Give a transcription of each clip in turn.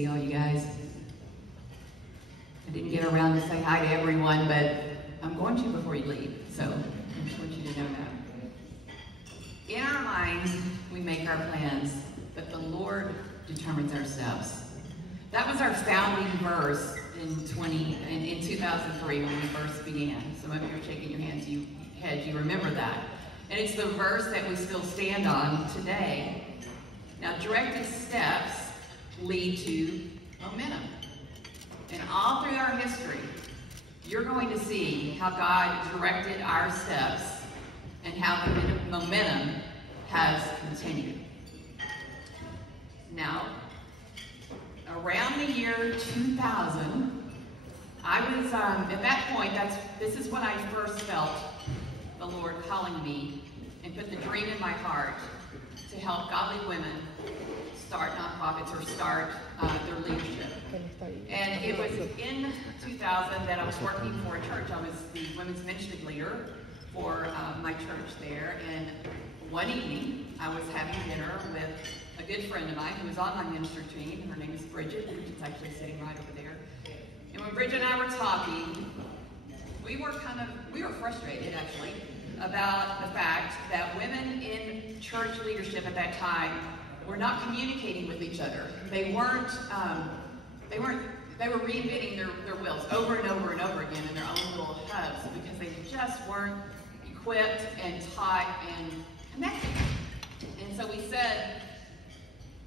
see all you guys. I didn't get around to say hi to everyone, but I'm going to before you leave, so I just want you to know that. In our minds, we make our plans, but the Lord determines our steps. That was our founding verse in 2003 when we first began. Some of you are shaking your heads, you remember that. And it's the verse that we still stand on today. Now, directed steps lead to momentum. And all through our history, you're going to see how God directed our steps and how the momentum has continued. Now, around the year 2000, I was, at that point, this is when I first felt the Lord calling me and put the dream in my heart to help godly women start nonprofits or start their leadership. And it was in 2000 that I was working for a church. I was the women's ministry leader for my church there. And one evening, I was having dinner with a good friend of mine who was on my ministry team. Her name is Bridget. Bridget's actually sitting right over there. And when Bridget and I were talking, we were frustrated actually about the fact that women in church leadership at that time were not communicating with each other. They were reinventing their wills over and over and over again in their own little hubs because they just weren't equipped and taught and connected. And so we said,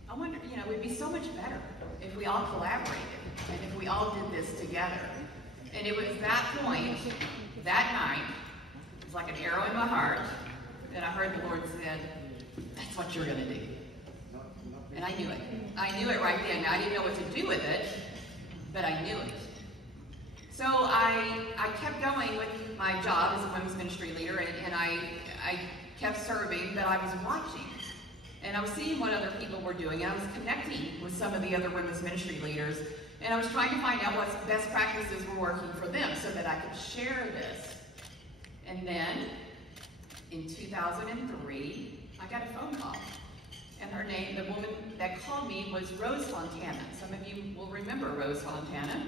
I wonder, it would be so much better if we all collaborated and if we all did this together. And it was that point, that night, it was like an arrow in my heart, that I heard the Lord said, that's what you're going to do. And I knew it. I knew it right then. I didn't know what to do with it, but I knew it. So I kept going with my job as a women's ministry leader, and I kept serving, but I was watching. And I was seeing what other people were doing, and I was connecting with some of the other women's ministry leaders, and I was trying to find out what best practices were working for them so that I could share this. And then, in 2003, I got a phone call. And her name, the woman that called me, was Rose Fontana. Some of you will remember Rose Fontana.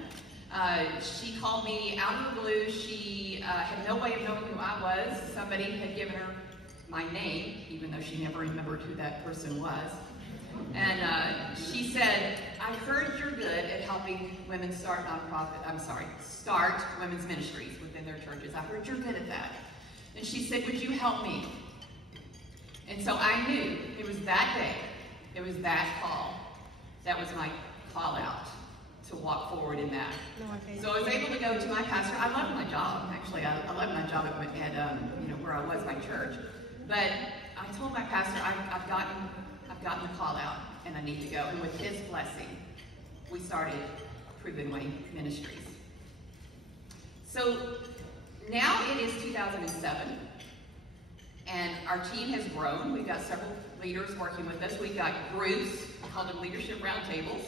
She called me out of the blue. She had no way of knowing who I was. Somebody had given her my name, even though she never remembered who that person was. And she said, I heard you're good at helping women start women's ministries within their churches. I heard you're good at that. And she said, would you help me? And so I knew it was that day, it was that call, that was my call out to walk forward in that. So I was able to go to my pastor. I loved my job, actually. I loved my job at where I was, my church. But I told my pastor, I've gotten the call out, and I need to go. And with his blessing, we started Proven Way Ministries. So now it is 2007. And our team has grown. We've got several leaders working with us. We've got groups, we call them leadership roundtables.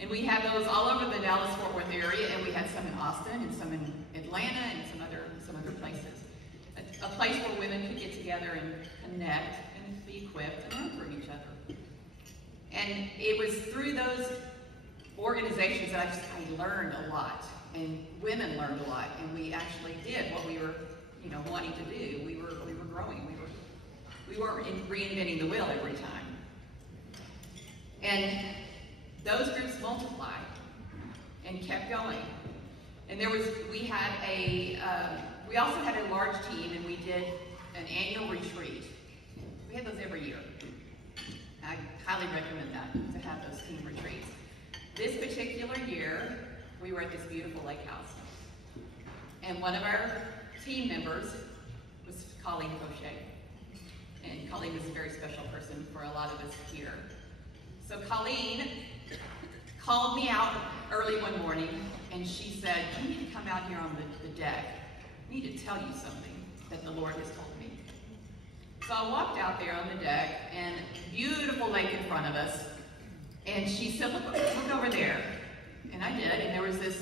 And we have those all over the Dallas-Fort Worth area, and we had some in Austin and some in Atlanta and some other places. A place where women could get together and connect and be equipped and learn from each other. And it was through those organizations that I learned a lot, and women learned a lot, and we actually did what we were wanting to do. We were growing. We weren't reinventing the wheel every time. And those groups multiplied and kept going. And we also had a large team, and we did an annual retreat. We had those every year. I highly recommend that, to have those team retreats. This particular year, we were at this beautiful lake house. And one of our team members was Colleen Fauché. And Colleen is a very special person for a lot of us here. So Colleen called me out early one morning, and she said, you need to come out here on the deck. I need to tell you something that the Lord has told me. So I walked out there on the deck, and beautiful lake in front of us, and she said, look over there. And I did, and there was this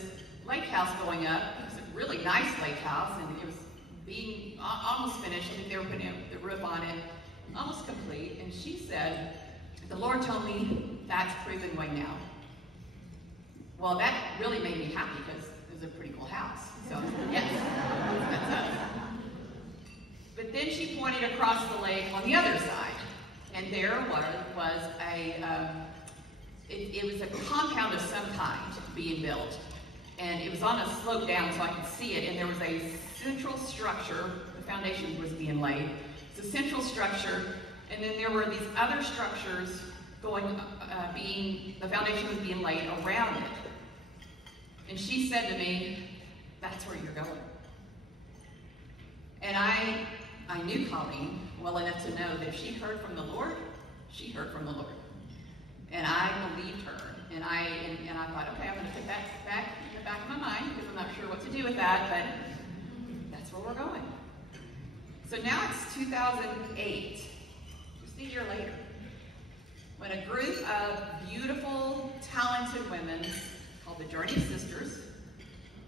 lake house going up. It was a really nice lake house, and it was being almost finished. I think they were putting the roof on it, almost complete. And she said, the Lord told me that's Proven Way now. Well, that really made me happy because it was a pretty cool house. So, yes, that's us. But then she pointed across the lake on the other side, and there was it was a compound of some kind being built. And it was on a slope down so I could see it, and there was a central structure. The foundation was being laid. It's a central structure, and then there were these other structures the foundation was being laid around it. And she said to me, "That's where you're going." And I knew Colleen well enough to know that if she heard from the Lord, she heard from the Lord. And I believed her. And I thought, okay, I'm going to put that back in the back of my mind because I'm not sure what to do with that, but that's where we're going. So now it's 2008, just a year later, when a group of beautiful, talented women called the Journey Sisters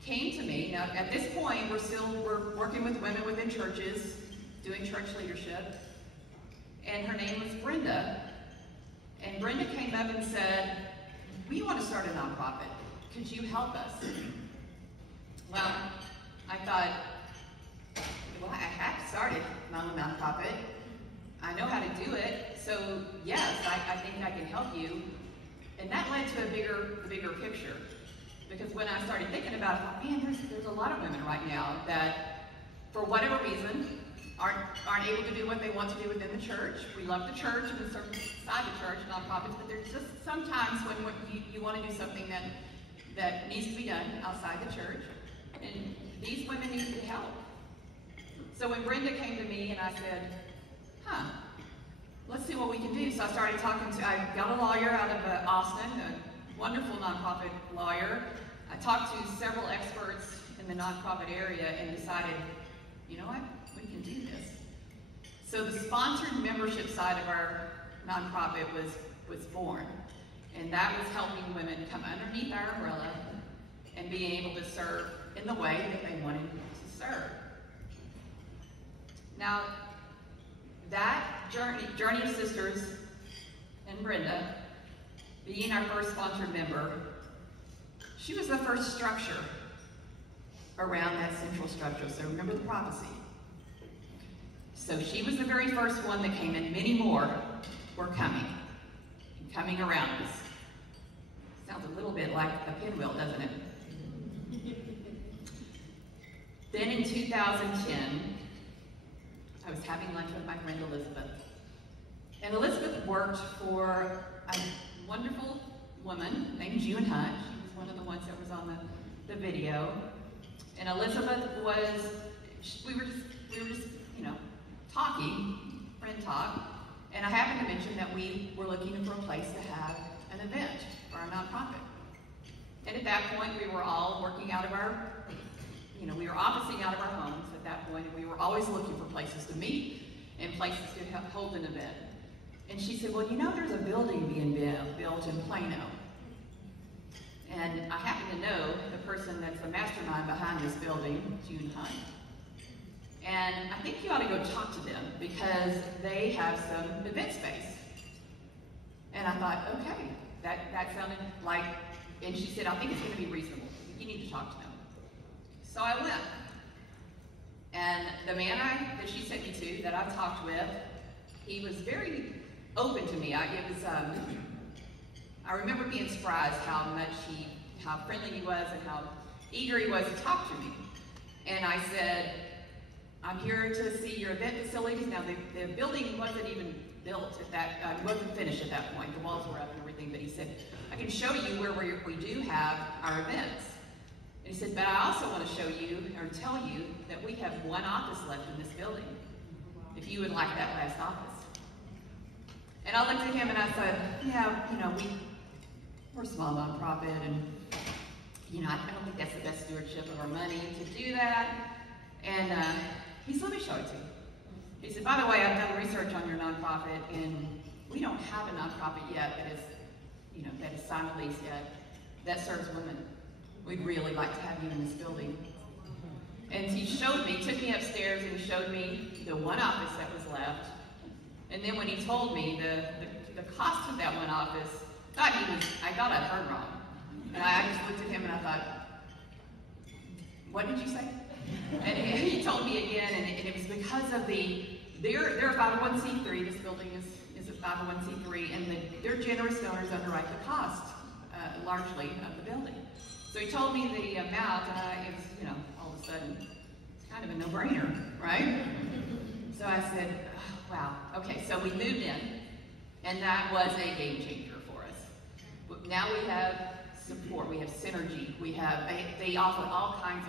came to me. Now, at this point, we're working with women within churches, doing church leadership, and her name was Brenda. And Brenda came up and said, "We want to start a nonprofit. Could you help us?" Well, I thought, well, I have started my own nonprofit. I know how to do it, so yes, I think I can help you. And that led to the bigger picture. Because when I started thinking about it, I thought, man, there's a lot of women right now that, for whatever reason, aren't able to do what they want to do within the church. We love the church and the service side of the church, nonprofits, but there's just sometimes when you want to do something that needs to be done outside the church, and these women need help. So when Brenda came to me and I said, let's see what we can do. So I started I got a lawyer out of Austin, a wonderful nonprofit lawyer. I talked to several experts in the nonprofit area and decided, you know what, we can do this. So the sponsored membership side of our nonprofit was born. And that was helping women come underneath our umbrella and being able to serve in the way that they wanted to serve. Now, that Journey of Sisters and Brenda, being our first sponsored member, she was the first structure around that central structure. So remember the prophecy. So she was the very first one that came, and many more were coming around us. Sounds a little bit like a pinwheel, doesn't it? Then in 2010, I was having lunch with my friend Elizabeth. And Elizabeth worked for a wonderful woman named June Hunt. She was one of the ones that was on the video. And Elizabeth we were just, talking, friend talk. And I happened to mention that we were looking for a place to have an event for our nonprofit. And at that point, we were all working out of we were officing out of our homes at that point, and we were always looking for places to meet and places to hold an event. And she said, well, there's a building being built in Plano. And I happen to know the person that's the mastermind behind this building, June Hunt. And I think you ought to go talk to them because they have some event space. And I thought, okay, that sounded like, and she said, I think it's going to be reasonable. You need to talk to them. So I went. And the man that she sent me to, that I talked with, he was very open to me. I remember being surprised how friendly he was and how eager he was to talk to me. And I said, I'm here to see your event facilities. Now, the building wasn't even built wasn't finished at that point. The walls were up and everything, but he said, I can show you where we do have our events. And he said, but I also want to show you, or tell you, that we have one office left in this building, if you would like that last office. And I looked at him and I said, yeah, we're a small nonprofit, and, I don't think that's the best stewardship of our money to do that. And he said, let me show it to you. He said, by the way, I've done research on your nonprofit, and we don't have a nonprofit yet that is signed a lease yet, that serves women. We'd really like to have you in this building. And he took me upstairs and he showed me the one office that was left. And then when he told me the cost of that one office, I thought I'd heard wrong. And I just looked at him and I thought, what did you say? And he told me again, and it was because of they're a 501c3, this building is a 501c3, and their generous donors underwrite the cost, largely, of the building. So he told me the amount, and it was, all of a sudden, it's kind of a no-brainer, right? So I said, oh, wow, okay, so we moved in, and that was a game changer for us. Now we have support, we have synergy, they offer all kinds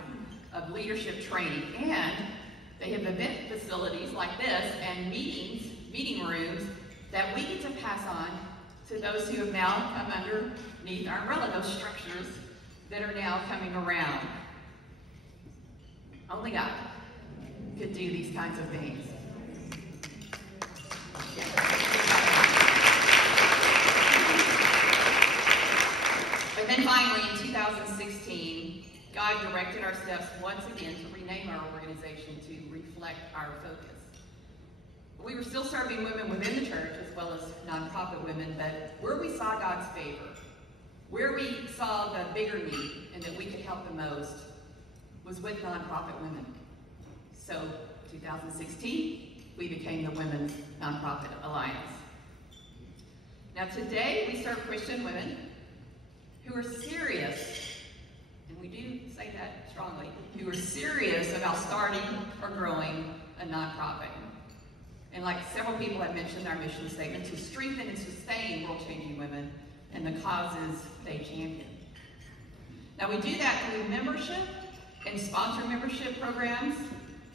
of leadership training, and they have event facilities like this and meeting rooms that we get to pass on to those who have now come underneath our umbrella, those structures that are now coming around. Only God could do these kinds of things. And then finally, in 2016, God directed our steps once again to rename our organization to reflect our focus. We were still serving women within the church as well as nonprofit women, but where we saw God's favor, where we saw the bigger need and that we could help the most was with nonprofit women. So 2016, we became the Women's Nonprofit Alliance. Now today, we serve Christian women who are serious, and we do say that strongly, who are serious about starting or growing a nonprofit. And like several people have mentioned, our mission statement, to strengthen and sustain world-changing women and the causes they champion. Now we do that through membership and sponsor membership programs,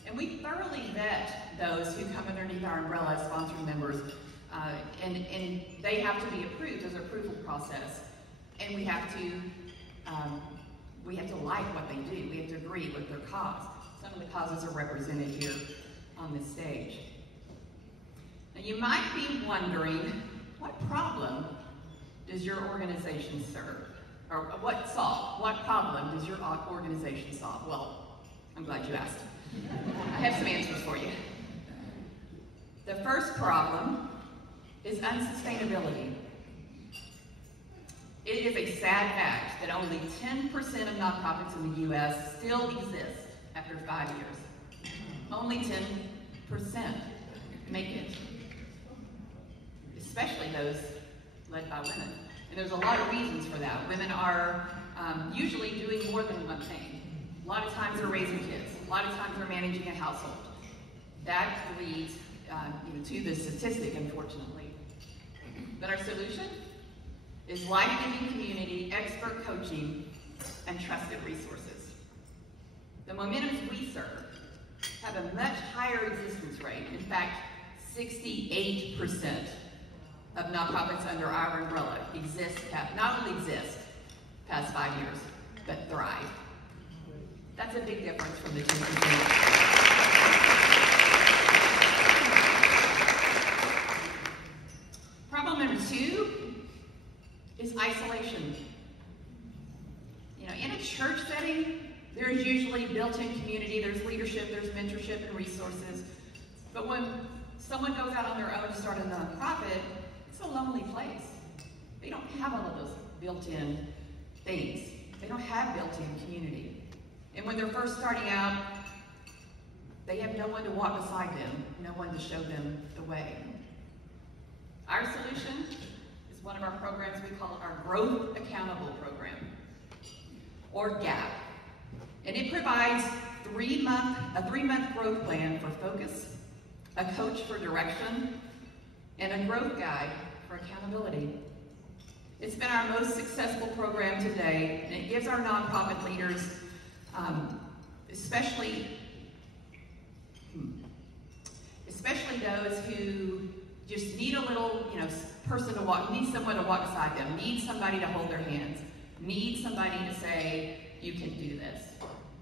and we thoroughly vet those who come underneath our umbrella as sponsoring members, and they have to be approved. There's an approval process, and we have to like what they do. We have to agree with their cause. Some of the causes are represented here on this stage. Now you might be wondering, what problem does your organization serve? Or what problem does your organization solve? Well, I'm glad you asked. I have some answers for you. The first problem is unsustainability. It is a sad fact that only 10% of nonprofits in the U.S. still exist after 5 years. Only 10% make it, especially those led by women. And there's a lot of reasons for that. Women are usually doing more than one thing. A lot of times they're raising kids. A lot of times they're managing a household. That leads to the statistic, unfortunately. But our solution is life-giving community, expert coaching, and trusted resources. The momentums we serve have a much higher existence rate. In fact, 68% of nonprofits under our umbrella not only exist past 5 years, but thrive. That's a big difference from the 2%. Problem number 2 is isolation. In a church setting, there's usually built-in community, there's leadership, there's mentorship and resources. But when someone goes out on their own to start a nonprofit, it's a lonely place. They don't have all of those built-in things. They don't have built-in community. And when they're first starting out, they have no one to walk beside them, no one to show them the way. Our solution is one of our programs we call our Growth Accountable Program, or GAP. And it provides a three-month growth plan for focus, a coach for direction, and a growth guide for accountability. It's been our most successful program to date, and it gives our nonprofit leaders, especially those who just need a little, need someone to walk beside them, need somebody to hold their hands, need somebody to say, you can do this.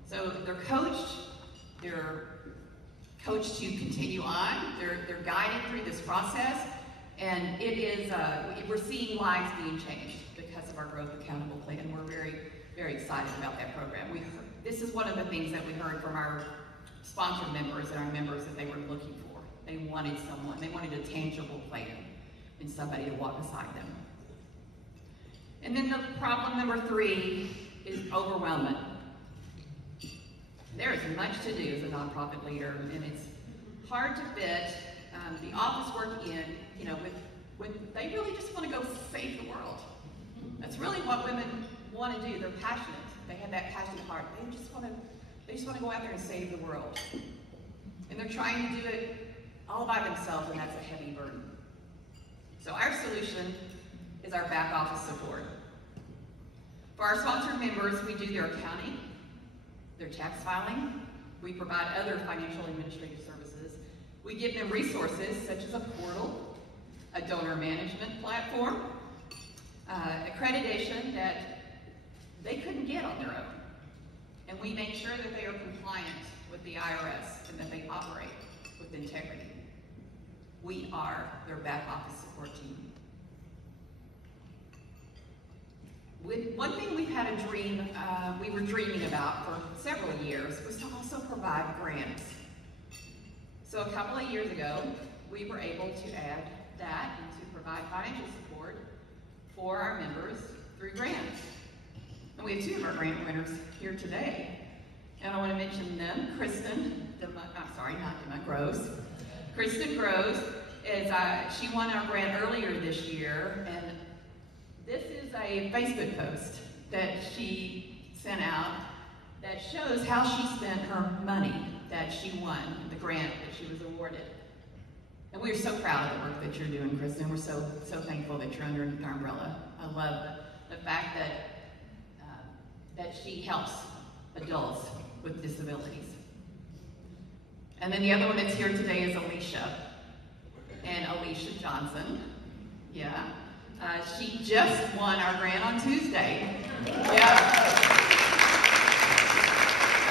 So they're coached to continue on, they're guided through this process, and it is, we're seeing lives being changed because of our Growth Accountable Plan, and we're very, very excited about that program. This is one of the things that we heard from our sponsored members and our members that they were looking for. They wanted someone, they wanted a tangible plan and somebody to walk beside them. And then the problem number 3 is overwhelming. There is much to do as a nonprofit leader, and it's hard to fit the office work in, when they really just want to go save the world. That's really what women want to do. They're passionate. They have that passionate heart. They just want to go out there and save the world. And they're trying to do it all by themselves, and that's a heavy burden. So our solution is our back office support. For our sponsored members, we do their accounting, their tax filing. We provide other financial administrative services. We give them resources such as a portal, a donor management platform, accreditation that they couldn't get on their own. And we make sure that they are compliant with the IRS and that they operate with integrity. We are their back office support team. One thing we've had a dream, we were dreaming about for several years, was to also provide grants. So a couple of years ago, we were able to add that and to provide financial support for our members through grants. And we have 2 of our grant winners here today. And I want to mention them. Kristen Gross. Kristen Gross she won our grant earlier this year, and this is a Facebook post that she sent out that shows how she spent her money that she won, the grant that she was awarded. And we are so proud of the work that you're doing, Kristen. We're so thankful that you're underneath our umbrella. I love the fact that she helps adults with disabilities. And then the other one that's here today is Alicia. And Alicia Johnson. Yeah. She just won our grant on Tuesday. Yeah.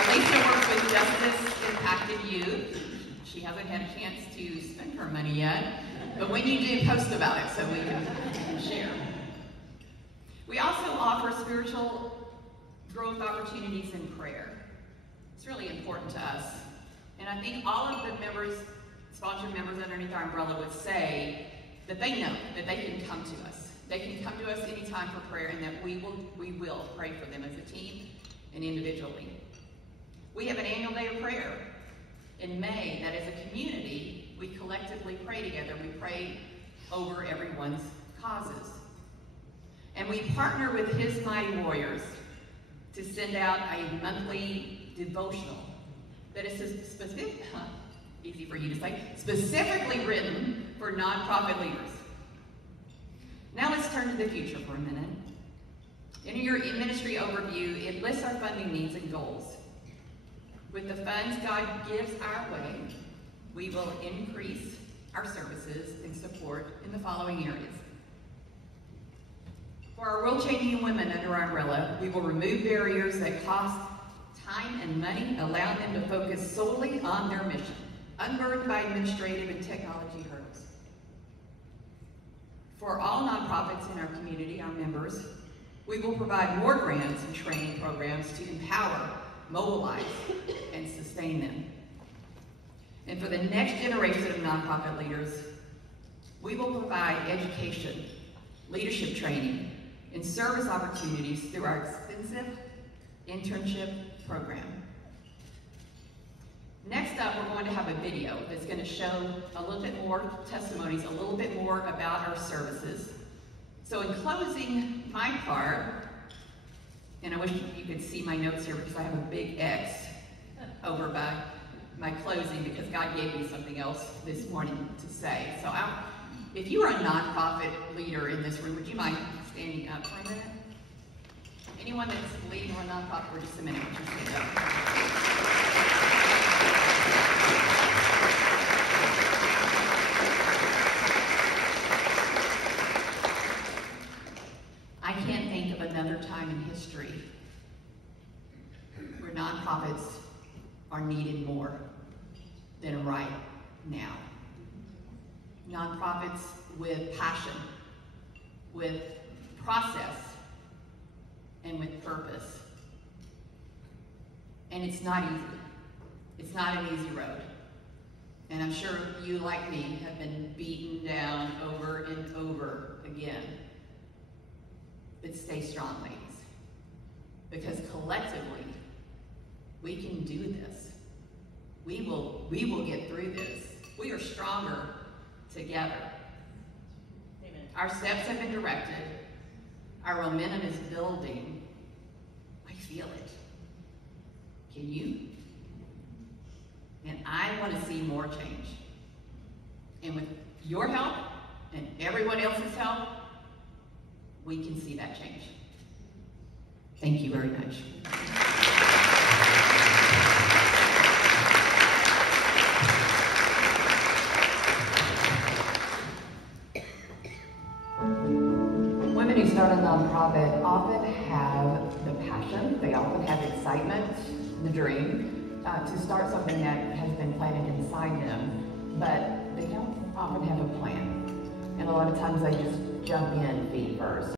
Alicia works with Justice Impacted Youth. She hasn't had a chance to spend her money yet, but when you do, post about it so we can share. We also offer spiritual growth opportunities in prayer. It's really important to us. And I think all of the members, sponsored members underneath our umbrella would say that they know that they can come to us. They can come to us anytime for prayer, and that we will pray for them as a team and individually. We have an annual day of prayer in May that as a community, we collectively pray together. We pray over everyone's causes. And we partner with His Mighty Warriors to send out a monthly devotional that is specific, easy for you to say, specifically written for nonprofit leaders. Now let's turn to the future for a minute. In your ministry overview, it lists our funding needs and goals. With the funds God gives our way, we will increase our services and support in the following areas. For our world-changing women under our umbrella, we will remove barriers that cost time and money, allow them to focus solely on their mission, unburdened by administrative and technology hurdles. For all nonprofits in our community, our members, we will provide more grants and training programs to empower, mobilize, and sustain them. And for the next generation of nonprofit leaders, we will provide education, leadership training, and service opportunities through our extensive internship program. Next up, we're going to have a video that's going to show a little bit more testimonies, a little bit more about our services. So in closing my part, and I wish you could see my notes here because I have a big X over by my closing because God gave me something else this morning to say. So if you are a nonprofit leader in this room, would you mind standing up for a minute? Anyone that's leading a nonprofit for just a minute, would you stand up? I can't think of another time in history where nonprofits are needed more than right now. Nonprofits with passion, with process, and with purpose. And it's not easy. It's not an easy road. And I'm sure you, like me, have been beaten down over and over again. But stay strong, ladies. Because collectively, we can do this. We will get through this. We are stronger together. Amen. Our steps have been directed. Our momentum is building. I feel it. Can you? And I want to see more change. And with your help and everyone else's help, we can see that change. Thank you very much. Women who start a nonprofit often have the passion, they often have excitement, the dream, to start something that has been planted inside them, but they don't often have a plan. And a lot of times they just jump in feet first.